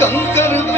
કંકર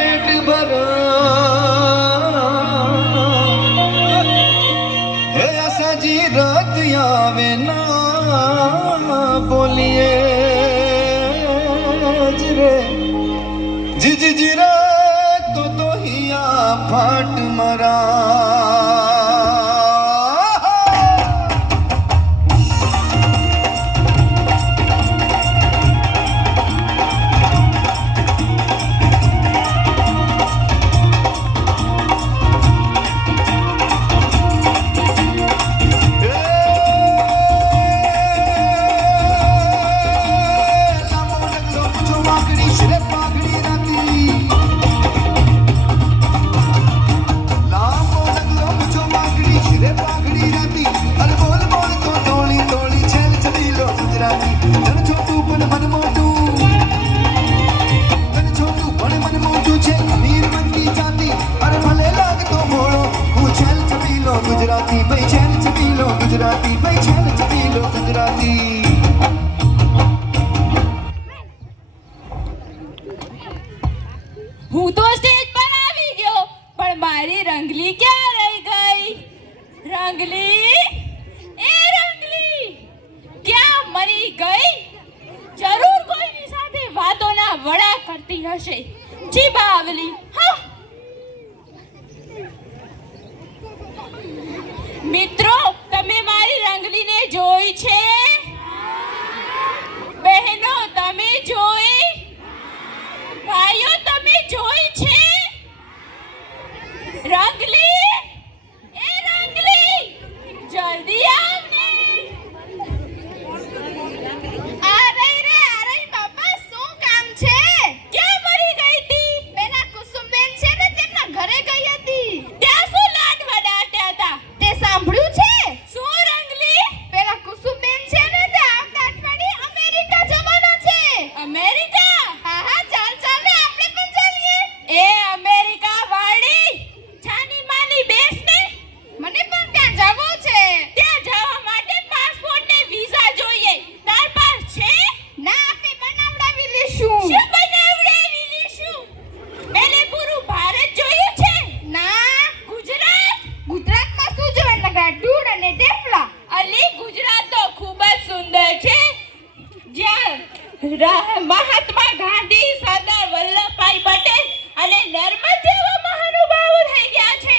મહાત્મા ગાંધી સરદાર વલ્લભભાઈ પટેલ અને નર્મદ જેવા મહાનુભાવો થઈ ગયા છે.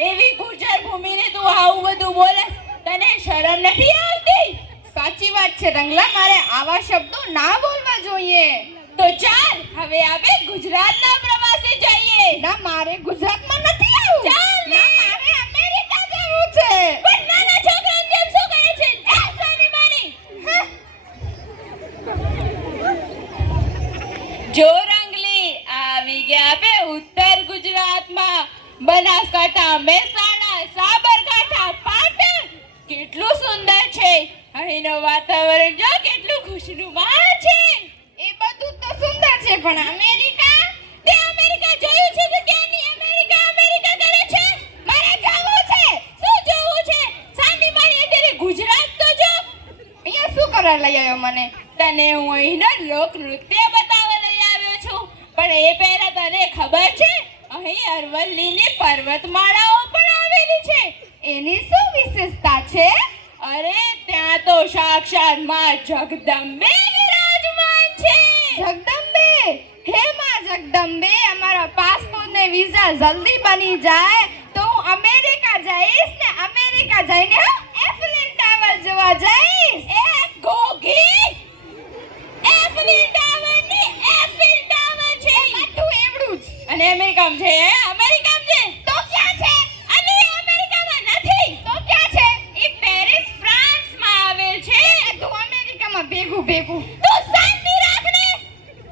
એવી ગુર્જર ભૂમિને તું આવું બધું બોલે તને શરમ નથી આવતી? સાચી વાત છે રંગલા મારે આવા શબ્દો ના બોલવા જોઈએ. તો ચાલ હવે આપણે ગુજરાતના પ્રવાસે જઈએ. ના મારે ગુજરાતમાં નથી આવું ચાલ ને. ના મારે અમેરિકા જવું છે પણ નાના છોકરાને કેમ શું કહે છે જા સાની માની હા. જો રંગલી આવી ગયા આપણે ઉત્તર ગુજરાતમાં બનાસકાંઠા મહેસાણા, સાબરકાંઠા, પાટણ. કેટલું સુંદર છે. અહીંનું વાતાવરણ જો કેટલું ખુશનુમા છે. એ બધું તો સુંદર છે, પણ અમેરિકા? તે અમેરિકા જોયું છે કે ત્યાંની અમેરિકા અમેરિકા કરે છે? મારે જવું છે. શું જોવું છે? સાની મારી અત્યારે ગુજરાત તો જો. અહીંયા શું કરવા લઈ આવ્યો મને? તને હું અહીંનો લોક નૃત્ય બતાવવા લઈ આવ્યો છું. પણ એ પહેલા તને ખબર છે અહીં અરવલ્લીની પર્વતમાળાઓ પણ આવેલી છે. એની શું વિશેષતા છે? અરે, ત્યાં તો સાક્ષાતમાં જગદંબે વિરાજમાન છે. જગદંબે? હે માં જગદંબે, અમારા પાસપોર્ટ ને વિઝા જલ્દી બની જાય તો હું અમેરિકા જઈશ ને અમેરિકા જઈને હું એફિલ ટાવર જોવા જઈશ. અને અમેરિકામાં છે અમેરિકામાં છે? તો ક્યાં છે? અને અમેરિકામાં નથી. તો ક્યાં છે? એ પેરિસ ફ્રાન્સમાં આવેલ છે. તું અમેરિકામાં ભેગું ભેગું. તો શાંતિ રાખને.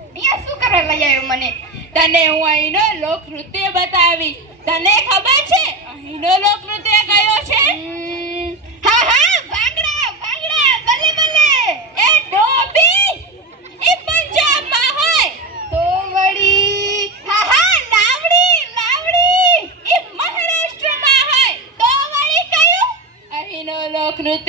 અહીંયા શું કરવા લઈ આવ્યો મને? તને હું અહીંનો લોક નૃત્ય બતાવી તને ખબર છે? અહીંનો લોક નૃત્ય કયો છે હમ, હા હા ભાંગડા ભાંગડા બલ્લે બલ્લે એ ડોબી એ પંજાબમાં હોય તો વળી હા હા લાવડી લાવડી એ મહારાષ્ટ્રમાં હોય તો વળી કયું અહીંનો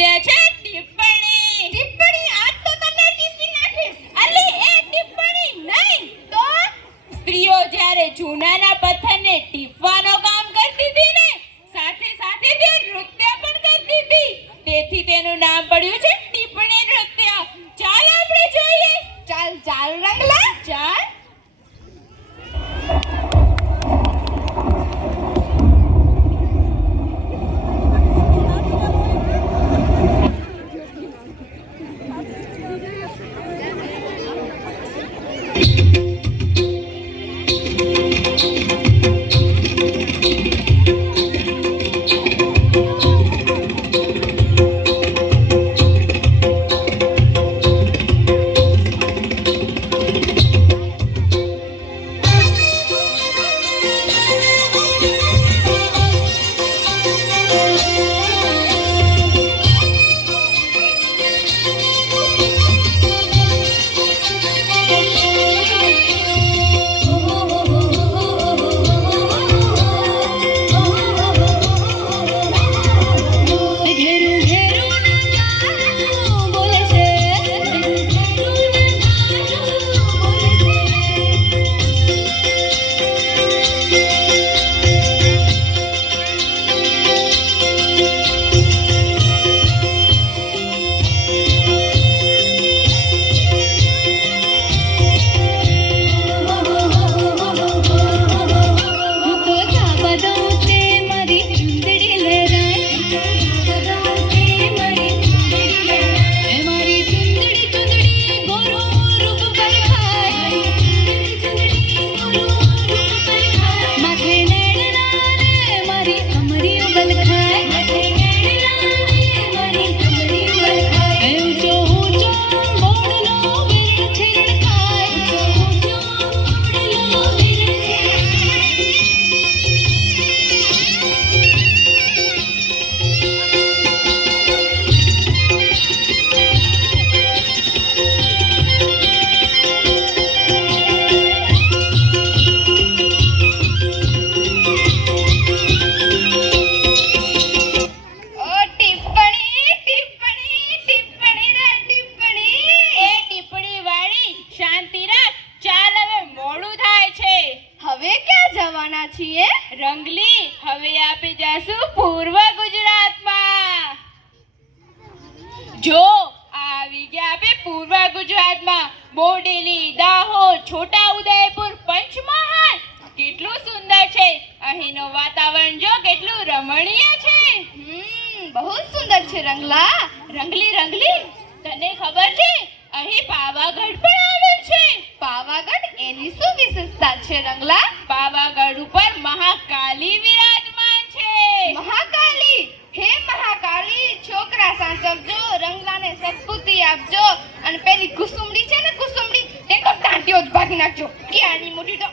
રાખજો. અને પેલી કુસુમડી છે ને કુસુમડી તે તો તાંતીઓ જ ભાગી નાખજો. કે આની મોટી તો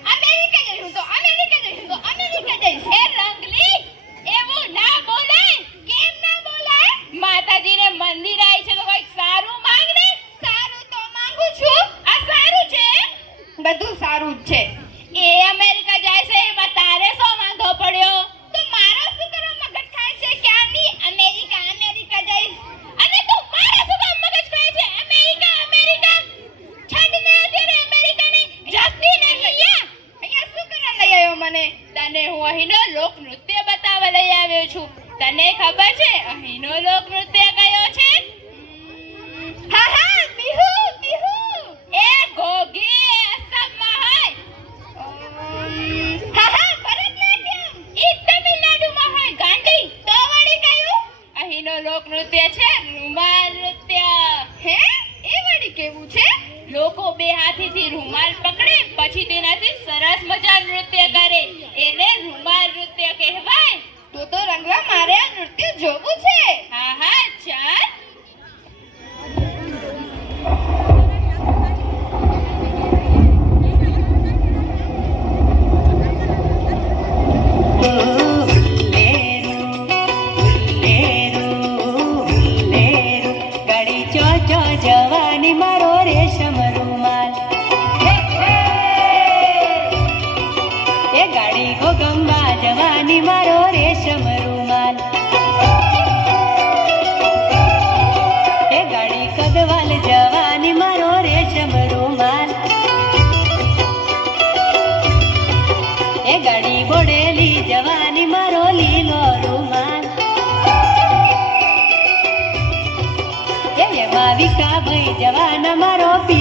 જવાન મારો પીળો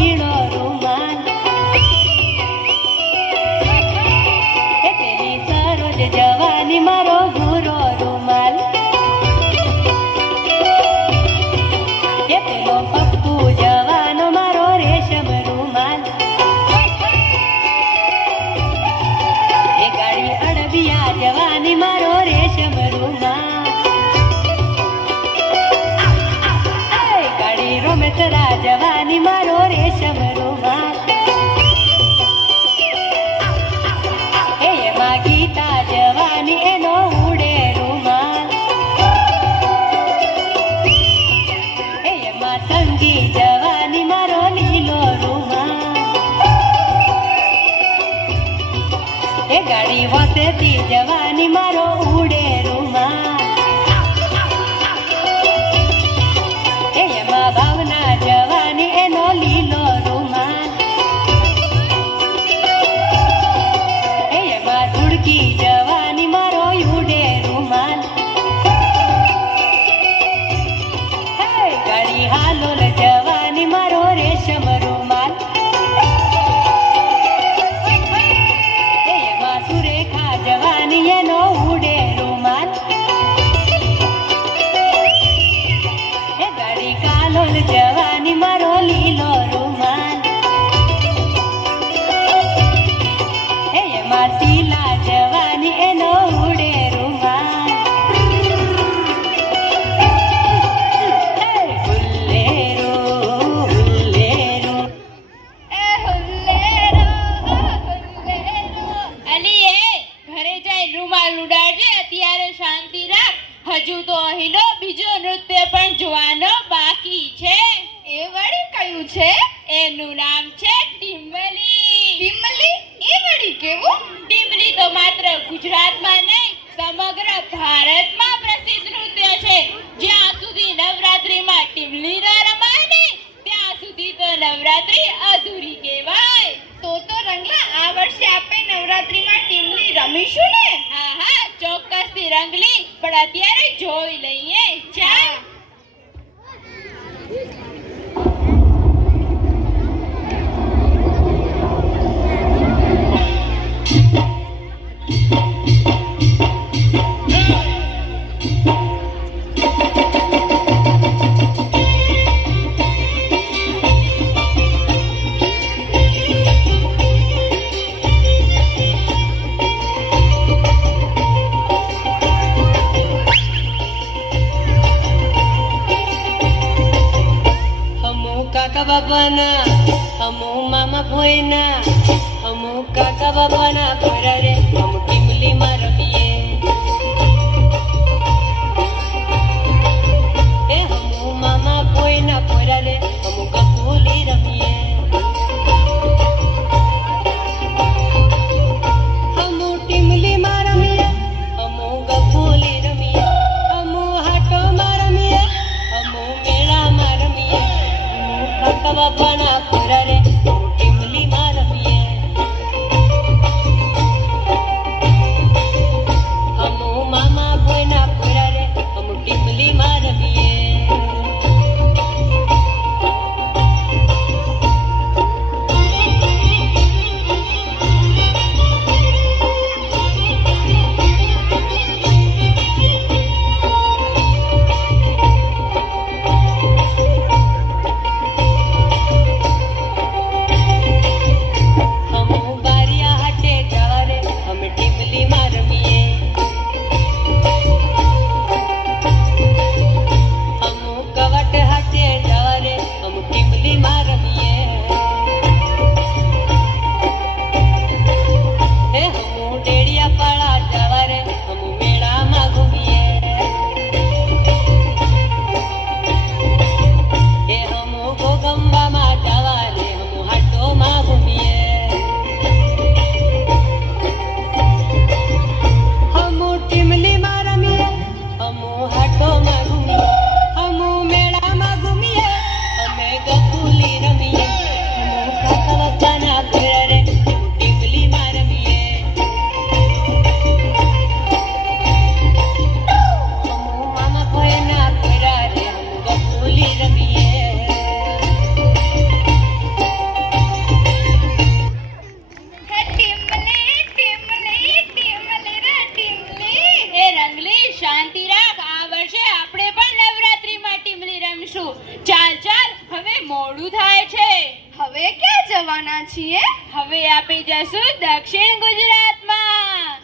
જવાના છીએ? હવે આપણે જશું દક્ષિણ ગુજરાતમાં.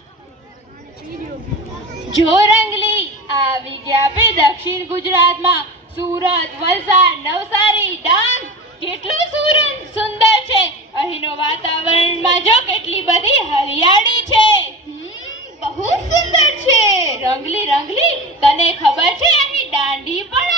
જો રંગલી આવી ગયા આપણે દક્ષિણ ગુજરાતમાં સુરત વલસાડ નવસારી ડાંગ કેટલું સુરત સુંદર છે. અહીંનો વાતાવરણમાં જો કેટલી બધી હરિયાળી છે. બહુ સુંદર છે. રંગલી રંગલી તને ખબર છે અહીં દાંડી પણ છે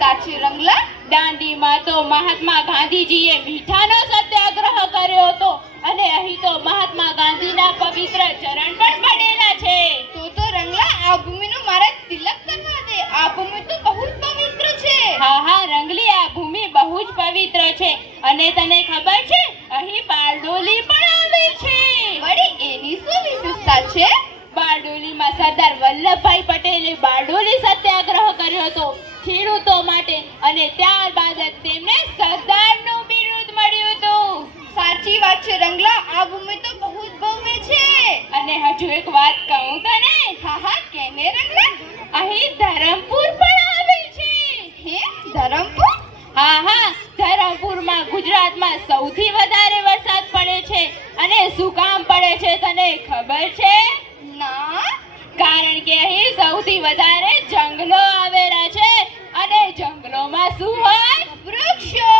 છે રંગલા દાંડીમાં તો મહાત્મા ગાંધીજીએ મીઠાનો સત્યાગ્રહ કર્યો હતો. અને અહીં તો મહાત્મા ગાંધીના પવિત્ર ચરણ પણ પડેલા છે. તો તો રંગલા આ ભૂમિનું મારે તિલક કરવા દે. આ ભૂમિ તો બહુ જ પવિત્ર છે. હા હા રંગલી આ ભૂમિ બહુ જ પવિત્ર છે. અને તને ખબર છે અહીં બારડોલી પણ આવે છે. વળી એની શું વિશેષતા છે? બારડોલીમાં સરદાર વલ્લભભાઈ પટેલે બારડોલી સત્યાગ્રહ કર્યો હતો. ખેડૂતો માટે અને ત્યારબાદ તેમને સરદારનું બિરુદ મળ્યું હતું. સાચી વાત છે રંગલા આ ભૂમિ તો બહુ જ ભવ્ય છે. અને હજુ એક વાત કહું તને? હા હા કેને રંગલા? અહીં ધરમપુર પણ આવેલ છે. હે ધરમપુર? હા હા ધરમપુરમાં ગુજરાતમાં સૌથી વધારે વરસાદ પડે છે. અને શું કામ પડે છે તને ખબર છે? ના કારણ કે અહીં સૌથી વધારે જંગલો આવેલા છે. અને જંગલોમાં શું હોય? વૃક્ષો.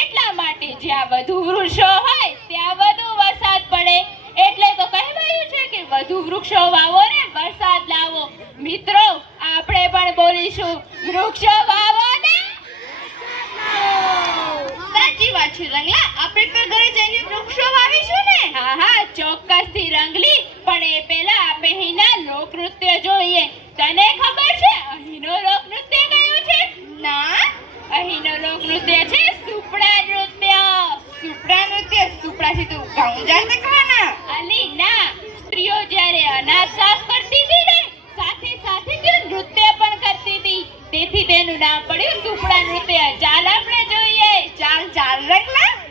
એટલા માટે જ્યાં વધુ વૃક્ષો હોય, ત્યાં વધુ વરસાદ પડે. એટલે તો કહેવાયું છે કે વધુ વૃક્ષો વાવો ને વરસાદ લાવો. મિત્રો, આપણે પણ બોલીશું, વૃક્ષો વાવો ને સાચી વાત છે રંગલા. આપણે પણ ઘરે જઈને વૃક્ષો વાવીશું ને? હા હા, ચોક્કસથી રંગલી. પણ એ પહેલા અહીંના લોકનૃત્ય જોઈએ. તને ખબર છે અહીંનો લોકનૃત્ય કયો છે? ના અહીંનો લોકનૃત્ય છે સુપડા નૃત્ય. સુપડા નૃત્ય? સુપડા છે તું ગાઉન જાય ખાના અલી ના. સ્ત્રીઓ જ્યારે અનાજ સાફ કરતી હતી ને સાથે સાથે તે નૃત્ય પણ કરતી હતી. તેથી તેનું નામ પડ્યું સુપડા નૃત્ય. ચાલ આપણે જોઈએ. ચાલ ચાલ રંગલા.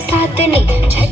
साथ नहीं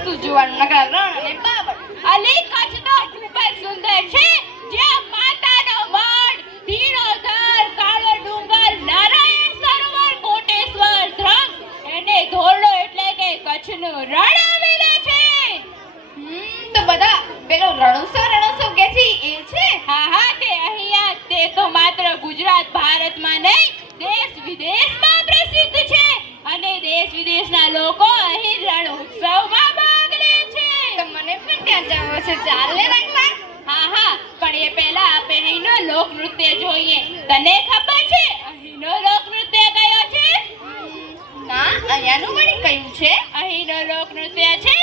વસ્તુ જોવાનું. નકરા રણ અને બાવળ અલી ખૂબ જ સુંદર છે જ્યાં માતાનો મઢ ધીરોધર કાળો ડુંગર નારાયણ સરોવર કોટેશ્વર ધ્રંગ એને ધોરડો એટલે કે કચ્છનું રણ આવેલા છે. તો બધા પેલો રણોત્સવ રણોત્સવ કે છે એ છે? હા હા તે અહીંયા તે તો માત્ર ગુજરાત ભારતમાં નહીં દેશ વિદેશ ચાલે રંગમાં? હા હા પણ એ પહેલા આપે અહીંનો લોક નૃત્ય જોઈએ. તને ખબર છે અહીંનો લોક નૃત્ય કયો છે? ના અહીંયાનું મને કયું છે? અહીંનો લોક નૃત્ય છે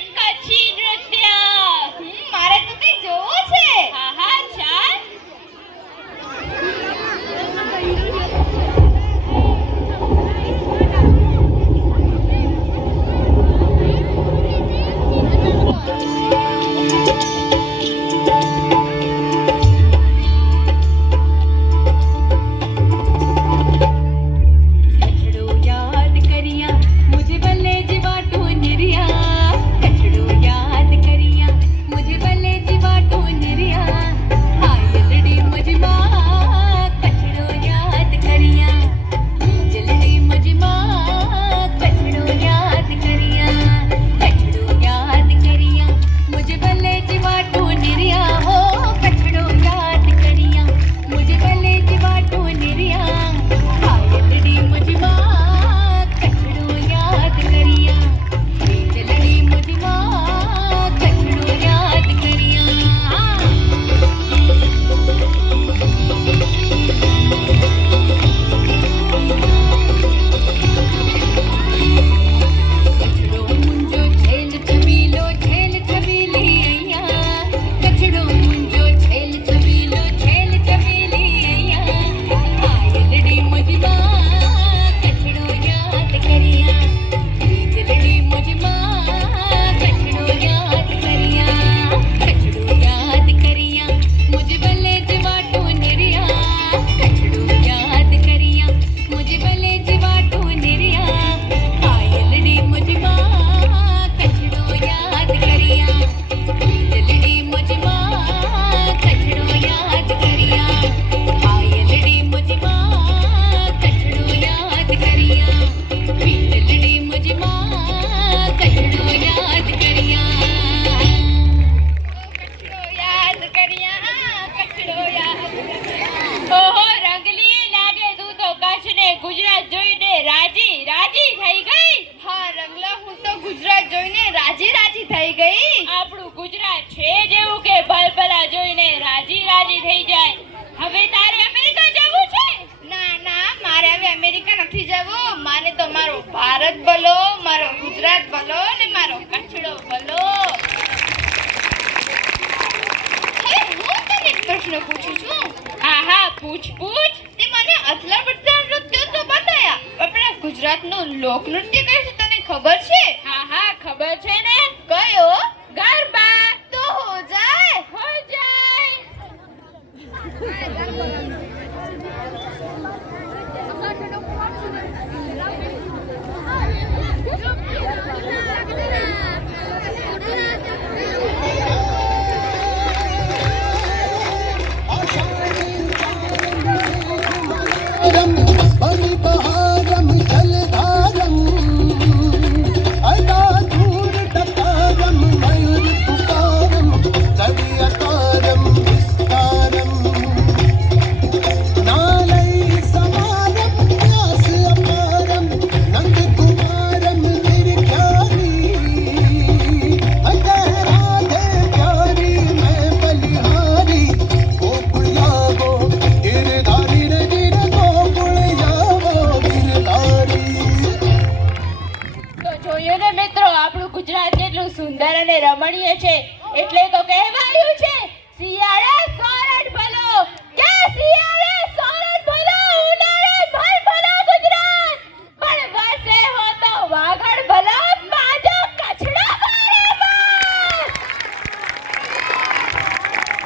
જોયું ને મિત્રો, આપણું ગુજરાત જેટલું સુંદર અને રમણીય છે, એટલે તો કહેવાયું છે, શિયાળે સોરઠ ભલો. કે શિયાળે સોરઠ ભલો, ઉનાળે ભલ ભલો ગુજરાત. પણ વસે હો તો વાગડ ભલો માજો કચડો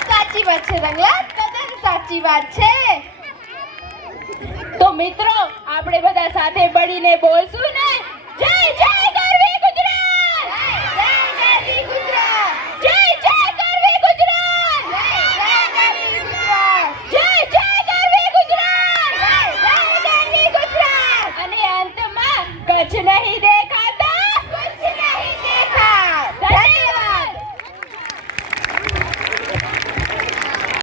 સાચી વાત છે રંગલા, તદ્દન સાચી વાત છે. તો મિત્રો, આપણે બધા સાથે મળીને બોલશું ને?